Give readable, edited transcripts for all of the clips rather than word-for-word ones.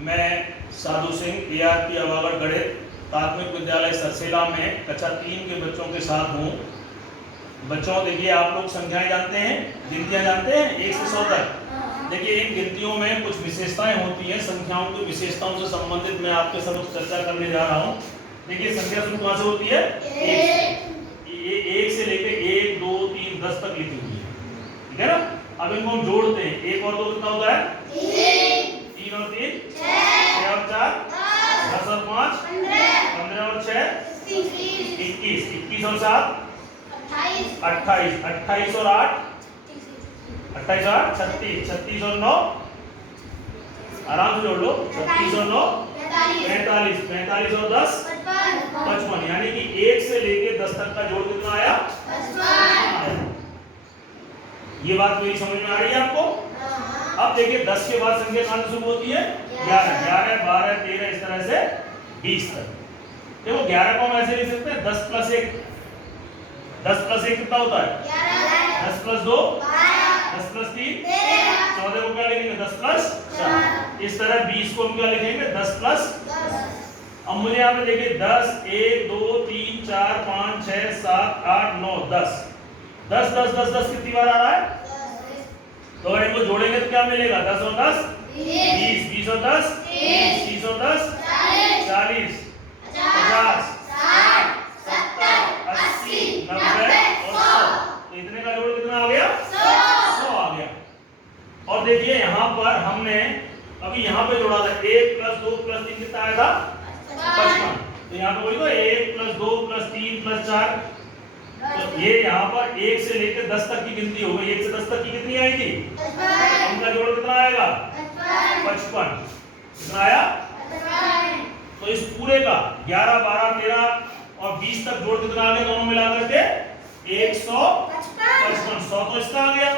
मैं साधु सिंह ARP अवागढ़ गणित प्राथमिक विद्यालय सरसेला में कक्षा 3 के बच्चों के साथ हूँ। बच्चों देखिए, आप लोग संख्याएं जानते हैं, गिनतियां जानते हैं 1 से 100 तक। देखिए, इन गिनतियों में कुछ विशेषताएं होती हैं। संख्याओं की विशेषताओं से संबंधित मैं आपके समक्ष चर्चा करने जा रहा हूँ। देखिए, संख्या शुरू कहाँ से होती है? 1 से लेके 1 2 3 10 तक लिखी हुई है, ठीक है ना। अब इनको हम जोड़ते हैं। 1 और 2 कितना होता है? 3 और 3 6 और 4 10 और 5 15 और 6 21 21 और 7 28 28 और 8 28 और 8 36 36 और 9 आराम से जोड़ लो। 36 और 9 45 45 और 10 55। यानी कि 1 से लेके 10 तक का जोड़ कितना आया? 55। ये बात मेरी समझ में आ रही है आपको? अब देखिए, 10 के बाद संख्या कहां से शुरू होती है? 11 11 12 13 इस तरह से 20 तक। देखो, 11 को हम ऐसे लिख सकते हैं 10 प्लस 1 कितना होता है? 10 प्लस 2 10 प्लस 3 14 को क्या लिखेंगे? 10 प्लस 4। इस तरह 20 को हम क्या लिखेंगे? 10 प्लस 10। अब मुझे यहाँ पे देखिए 10 1 2 3 4 5 6 7 8 9 10 10 10 10 10 कितनी बार आ रहा है? तो अगर इनको जोड़ेंगे तो क्या मिलेगा? 10 और 10 20 20 और 10 30 और 10 40 50 60 70 80 90 और 100। तो इतने का जोड़ कितना आ गया? 100 आ गया। और देखिए, यहाँ पर हमने अभी यहाँ पे जोड़ा था 1 प्लस 2 प्लस 3 कितना आया था? 55। तो यहाँ पे बोली तो 1 प्लस 2 प्लस 3 प्लस 4। तो ये यहाँ पर 1 से लेकर 10 तक की गिनती हो गई। 1 से 10 तक की कितनी आई थी? इनका जोड़ कितना आएगा? 55। कितना आया? तो इस पूरे का 11 12 13 और 20 तक जोड़ कितना आ गया? दोनों मिलाकर के 155। 100 तो इसका आ गया,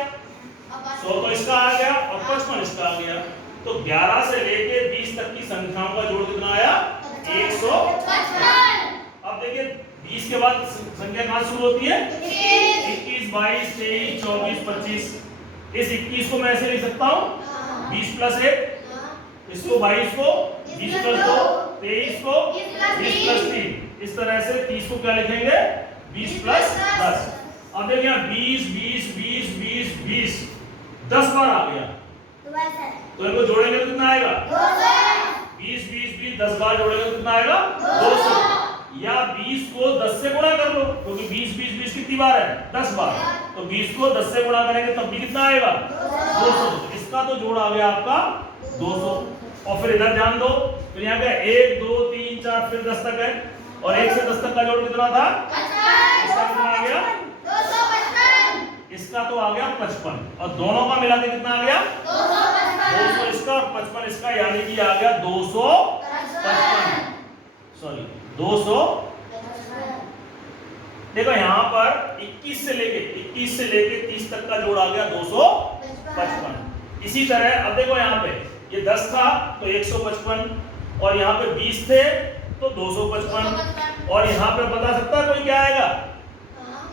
100 तो इसका आ गया और 55 इसका आ गया। तो 11 से लेके 20 तक की संख्याओं का जोड़ कितना आया? 155। अब देखिए, 20 के बाद संख्या कहां शुरू होती है? 21 22 23 24 25। इस 21 को मैं ऐसे लिख सकता हूं 20 प्लस 1, इसको 22 को 20 प्लस 2, 23 को 20 प्लस 3। इस तरह से 30 को क्या लिखेंगे? 20 प्लस 10। अब देखिए, 20 20 20 20 20 10 बार आ गया। तो इनको जोड़ेंगे तो कितना आएगा? 20 20 20 10 बार जोड़ेंगे तो कितना आएगा? 200। या 20 को 10 से गुणा कर लो, क्योंकि 20 20 20 कितनी बार है? 10 बार। तो 20 को 10 से गुणा करेंगे तब भी कितना आएगा? 200। इसका तो जोड़ आ गया आपका 200। और फिर इधर ध्यान दो, फिर यहाँ पे 1 2 3 4 फिर 10 तक है, और 1 से 10 तक का जोड़ कितना था? इसका कितना आ गया? 255। इसका तो आ गया 55। और दोनों का मिला के कितना आ गया? 200 इसका और 55 इसका, यानी कि आ गया 255। सॉरी 200। देखो, यहाँ पर 21 से लेके 30 तक का जोड़ आ गया 255। इसी तरह अब देखो, यहाँ पे ये 10 था तो 155, और यहाँ पे 20 थे तो 255, और यहाँ पे बता सकता है कोई क्या आएगा?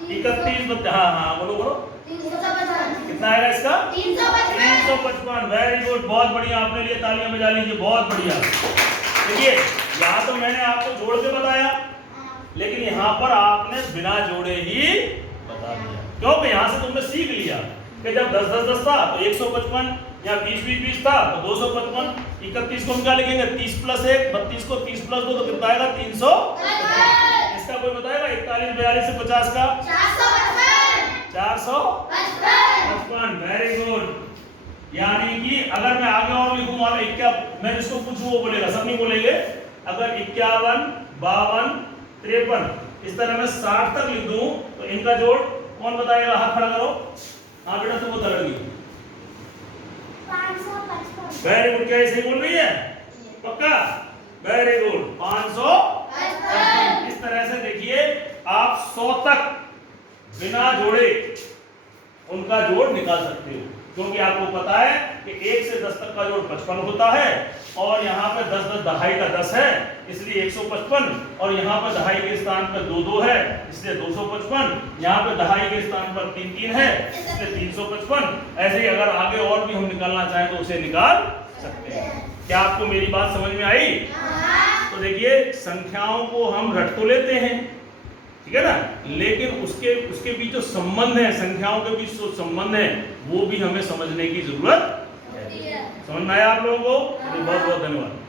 31। हाँ बोलो बोलो, कितना आएगा इसका? 355। वेरी गुड, बहुत बढ़िया। आपने लिए तालियां बजा लीजिए, बहुत बढ़िया। देखिए, यहाँ तो मैंने आपको जोड़ के बताया, लेकिन यहाँ पर आपने बिना जोड़े ही बता दिया, क्योंकि यहाँ से तुमने सीख लिया कि जब 10 10 10 था तो 155, या 20 20 20 था तो 255। 31 को हम क्या लिखेंगे? 30 प्लस 1 32 को 30 प्लस 2 तो कितना आएगा? 300। इसका कोई बताएगा? 41 42 से 50 का 455। Very good. यानी कि अगर मैं आगे और लिखूं, मान लो मैं जिसको पूछूं वो बोलेगा, सब नहीं बोलेंगे। अगर 51 52 53 इस तरह मैं 60 तक लिख दूं तो इनका जोड़ कौन बताएगा? हाथ खड़ा करो। हाँ बेटा, तुम बता रही। 555। Very good. क्या सही बोल रही है? पक्का? Very good, 555। इस तरह से देखिए, आप 100 तक बिना जोड़े उनका जोड़ निकाल सकते हो, क्योंकि आपको पता है कि 1 से 10 तक का जोड़ 55 होता है, और यहाँ पे 10 10 दहाई का 10 है, इसलिए 155, और यहाँ पर दहाई के स्थान पर 2 2 है, इसलिए 255, यहाँ पे दहाई के स्थान पर 3 3 है, इसलिए 355। ऐसे ही अगर आगे और भी हम निकालना चाहें तो उसे निकाल सकते हैं। क्या आपको मेरी बात समझ में आई? तो देखिए संख्याओं को हम रट तो लेते हैं, ठीक है ना, लेकिन उसके बीच जो संबंध है, संख्याओं के बीच जो संबंध है वो भी हमें समझने की जरूरत है। समझ में आया आप लोगों को? बहुत बहुत धन्यवाद।